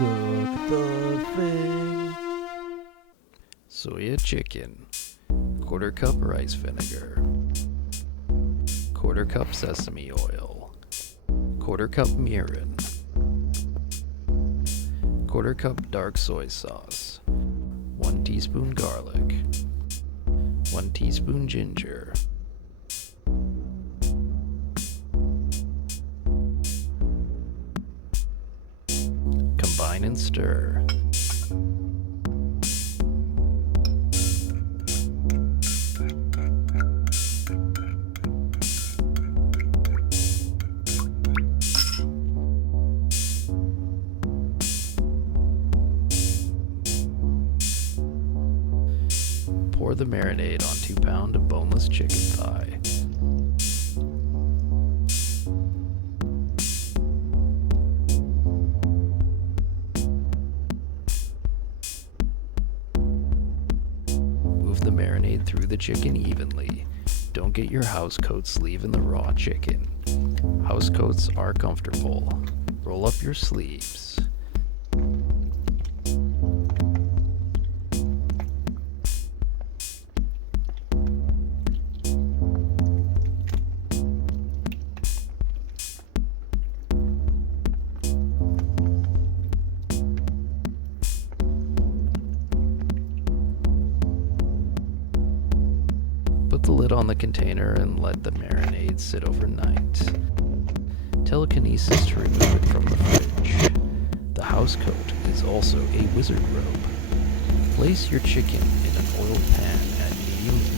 Cook the thing. Soya chicken, quarter cup rice vinegar, quarter cup sesame oil, quarter cup mirin, quarter cup dark soy sauce, 1 teaspoon garlic, 1 teaspoon ginger, combine and stir. Pour the marinade on 2 pounds of boneless chicken thigh. Move the marinade through the chicken evenly. Don't get your house coats leaving the raw chicken. House coats are comfortable. Roll up your sleeves. Put the lid on the container and let the marinade sit overnight. Telekinesis to remove it from the fridge. The house coat is also a wizard robe. Place your chicken in an oiled pan at medium heat.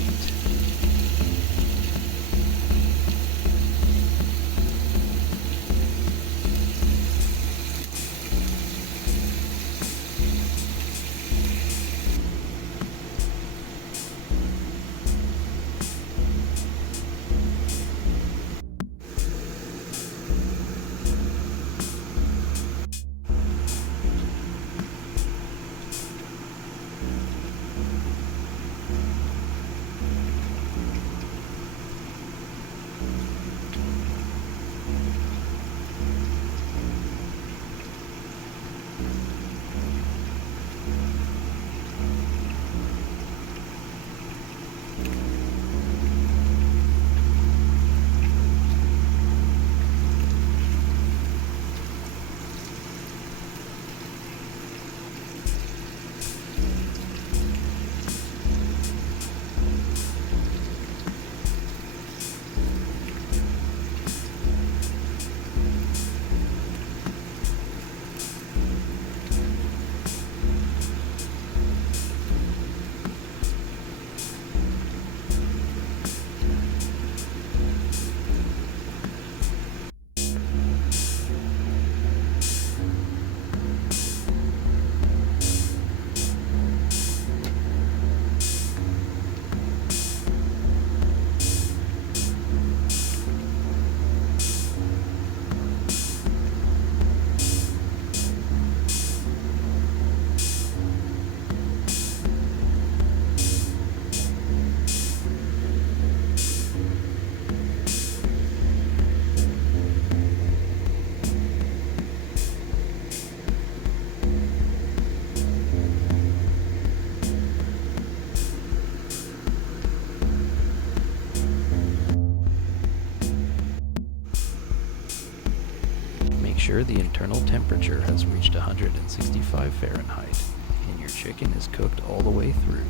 Make sure the internal temperature has reached 165 Fahrenheit and your chicken is cooked all the way through.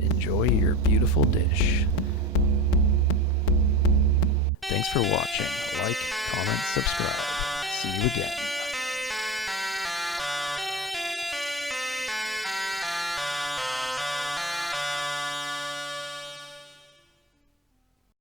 Enjoy your beautiful dish. Thanks for watching. Like, comment, subscribe. See you again.